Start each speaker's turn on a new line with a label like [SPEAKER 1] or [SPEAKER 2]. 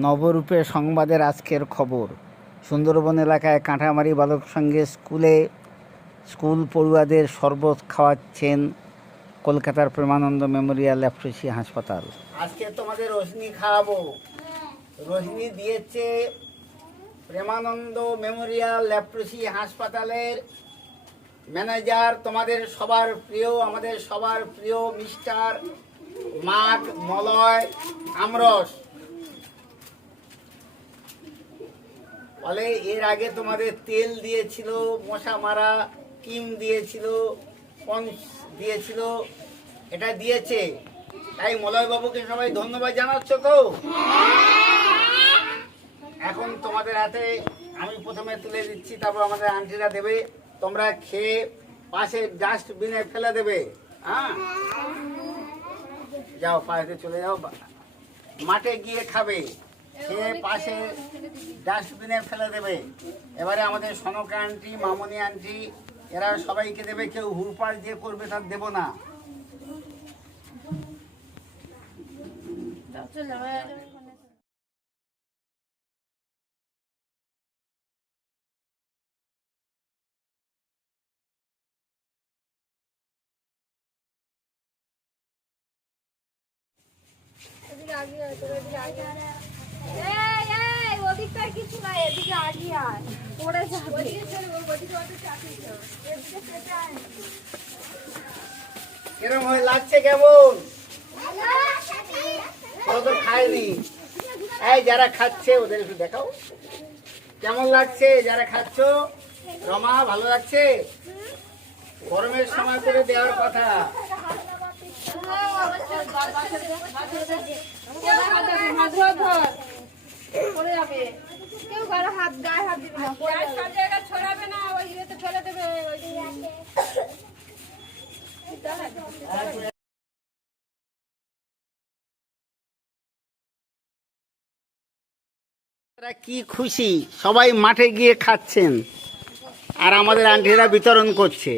[SPEAKER 1] নবরূপে সংবাদের আজকের খবর। সুন্দরবন এলাকায় কাঁঠামারি বালক সঙ্গে স্কুলে স্কুল পড়ুয়াদের শরবত খাওয়াচ্ছেন কলকাতার প্রেমানন্দ মেমোরিয়াল ল্যাপ্রসি হাসপাতাল। আজকে তোমাদের রোশনি খাওয়াবো। রোশনি দিয়েছে প্রেমানন্দ মেমোরিয়াল ল্যাপ্রসি হাসপাতালের ম্যানেজার, তোমাদের সবার প্রিয়, আমাদের সবার প্রিয় মিস্টার মাঘ মলয় আমরস। ফলে এর আগে তোমাদের তেল দিয়েছিল, মশা মারা, কিম দিয়েছিল, পঞ্চ দিয়েছিল, এটা দিয়েছে। তাই মলয় বাবুকে সবাই ধন্যবাদ জানাচ্ছ তো? এখন তোমাদের হাতে আমি প্রথমে তুলে দিচ্ছি, তারপর আমাদের আন্টিরা দেবে। তোমরা খেয়ে পাশে ডাস্টবিনে ফেলে দেবে। হ্যাঁ? যাও পাশে চলে যাও মাঠে গিয়ে খাবে। খেয়ে পাশে ডাস্টবিনে ফেলে দেবে। এবারে আমাদের সনকা আন্টি মামনি আন্টি এরা সবাইকে দেবে কেউ হুড়পাড় দিয়ে করবে তার দেবো না।
[SPEAKER 2] এদিকে আগিয়ে
[SPEAKER 1] কিরম হয়ে লাগছে কেমন? খায়নি। এই, যারা খাচ্ছে, ওদের একটু দেখাও। কেমন লাগছে, যারা খাচ্ছ? রমা, ভালো লাগছে? গরমের সময় করে দেওয়ার কথা। কি খুশি? সবাই মাঠে গিয়ে খাচ্ছেন। আর আমাদের আন্টিরা বিতরণ করছে।